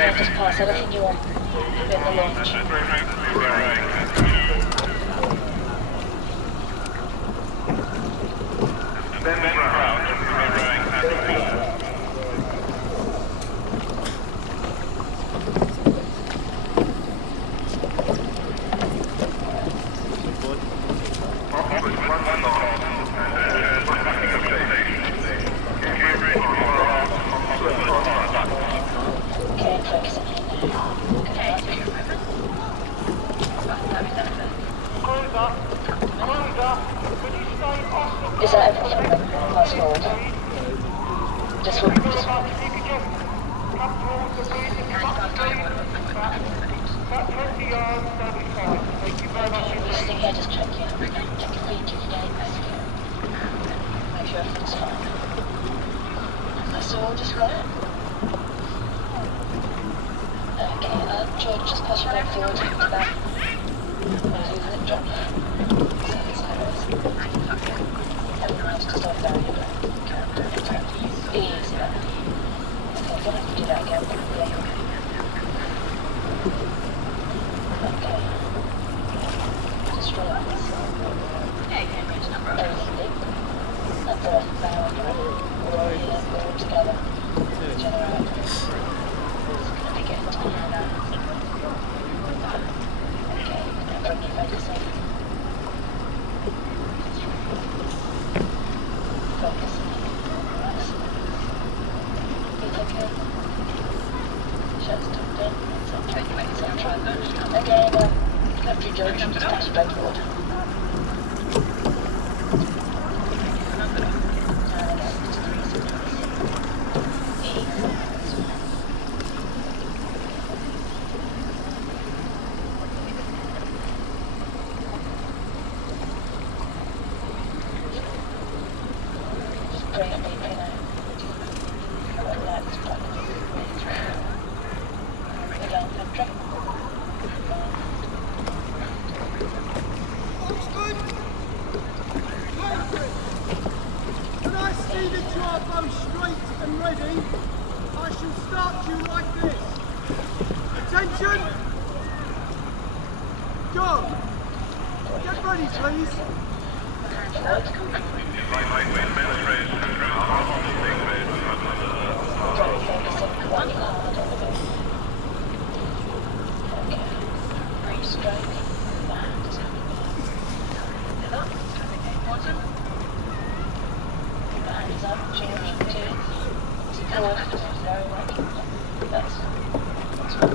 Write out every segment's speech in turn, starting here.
I'll just pass anything you want in the launch. Is that everything? Pass forward. Just one. Just think here, just check your feet, check your gate, make sure everything's fine. That's all just right. Okay, George, just pass your leg forward to that. Lip drop. Everyone else just over there, easy there. Okay, I'm gonna have to do that again. Okay. Just relax. Everything deep. That's it. Now we're ready. We're all together. Each other out. It's gonna be getting tired now. Okay, now bring your focus in. Focus. Relax. Feet okay. Shirt's tucked in. It's okay. Again, country George, just pass straight forward.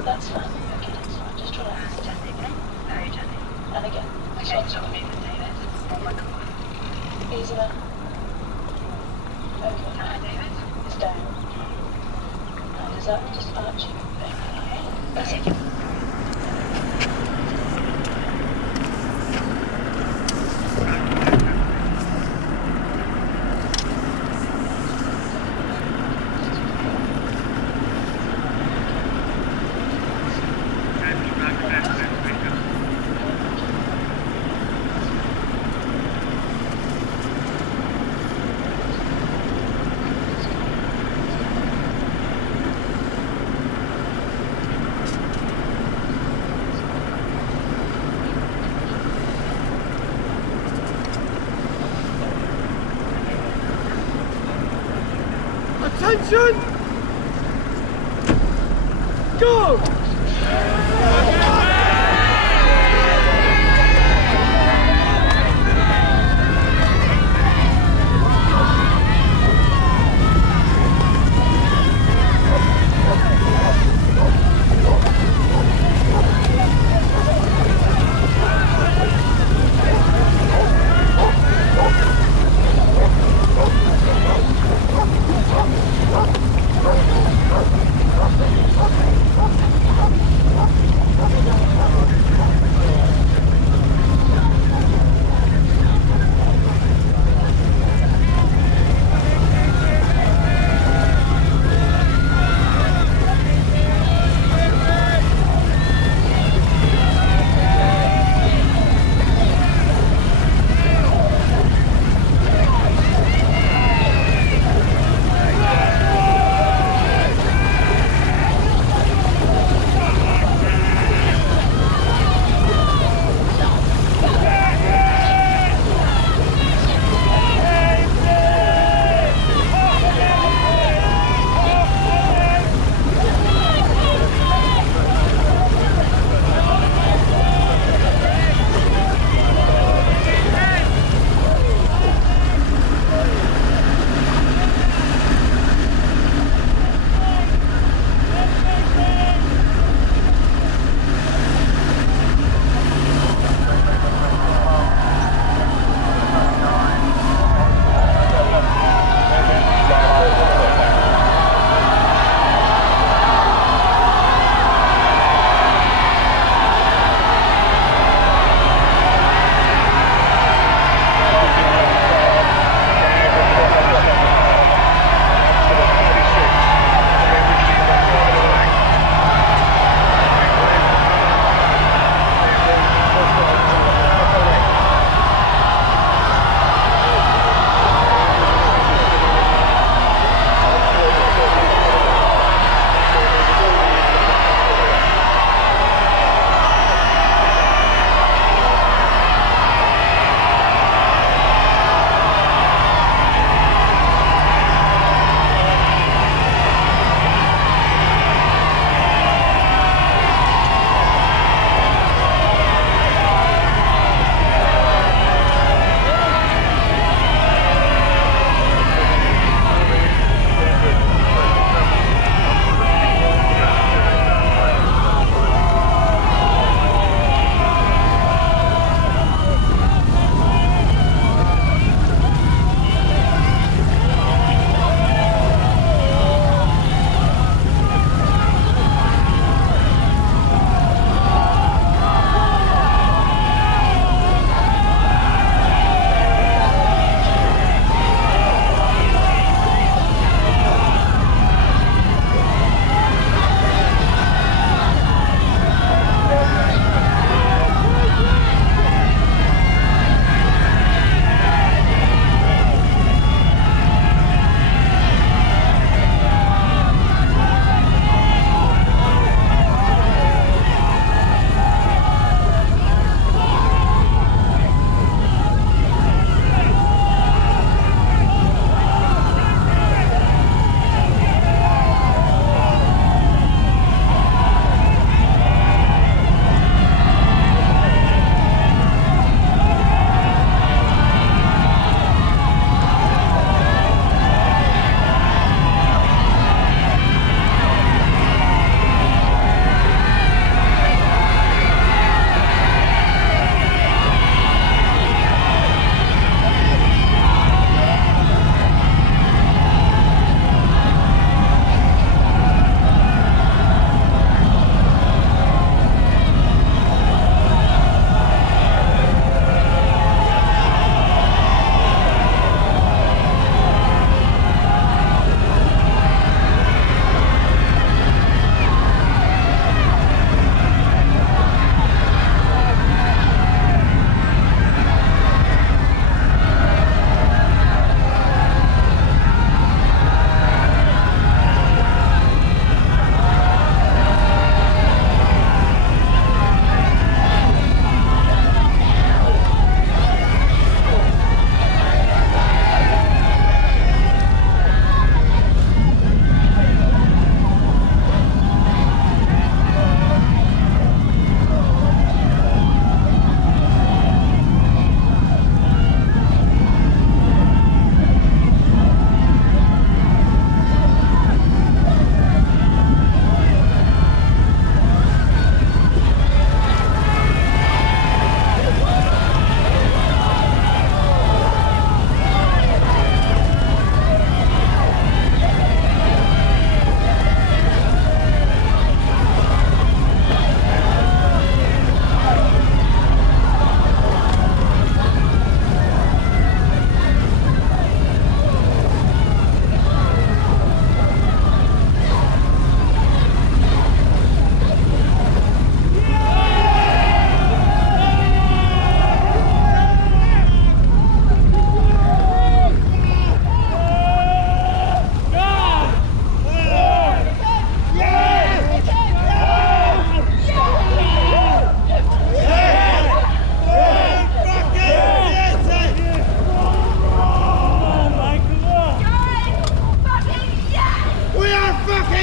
That's fine. Okay, that's fine. Just relax. Very gently. And again. Easy there. Okay. It's down. And is that just arching? That's it. Attention! Go!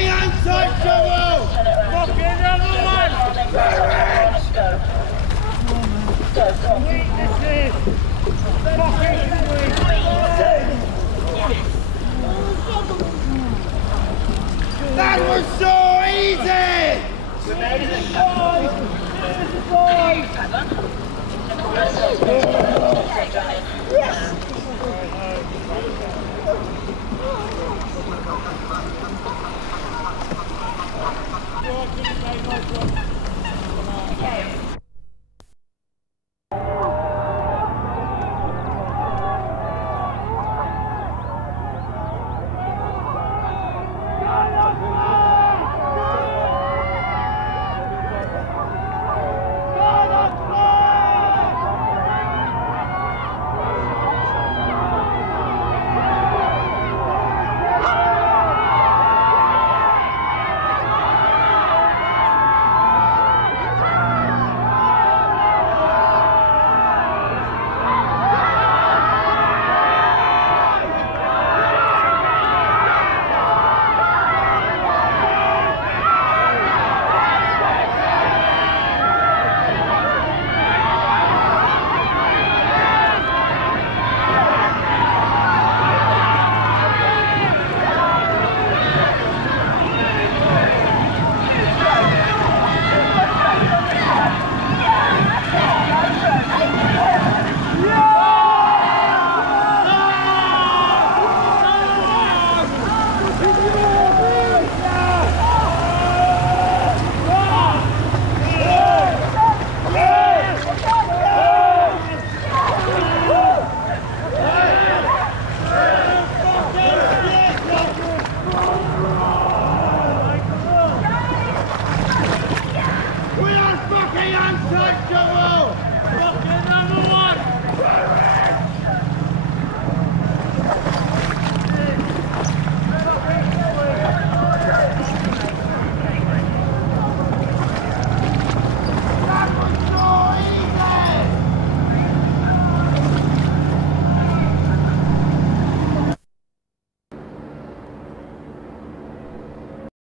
Fucking untouchable! Fucking another one! Go. Go, come on. Weaknesses! Fucking that was so easy! We made it, boys! Yes!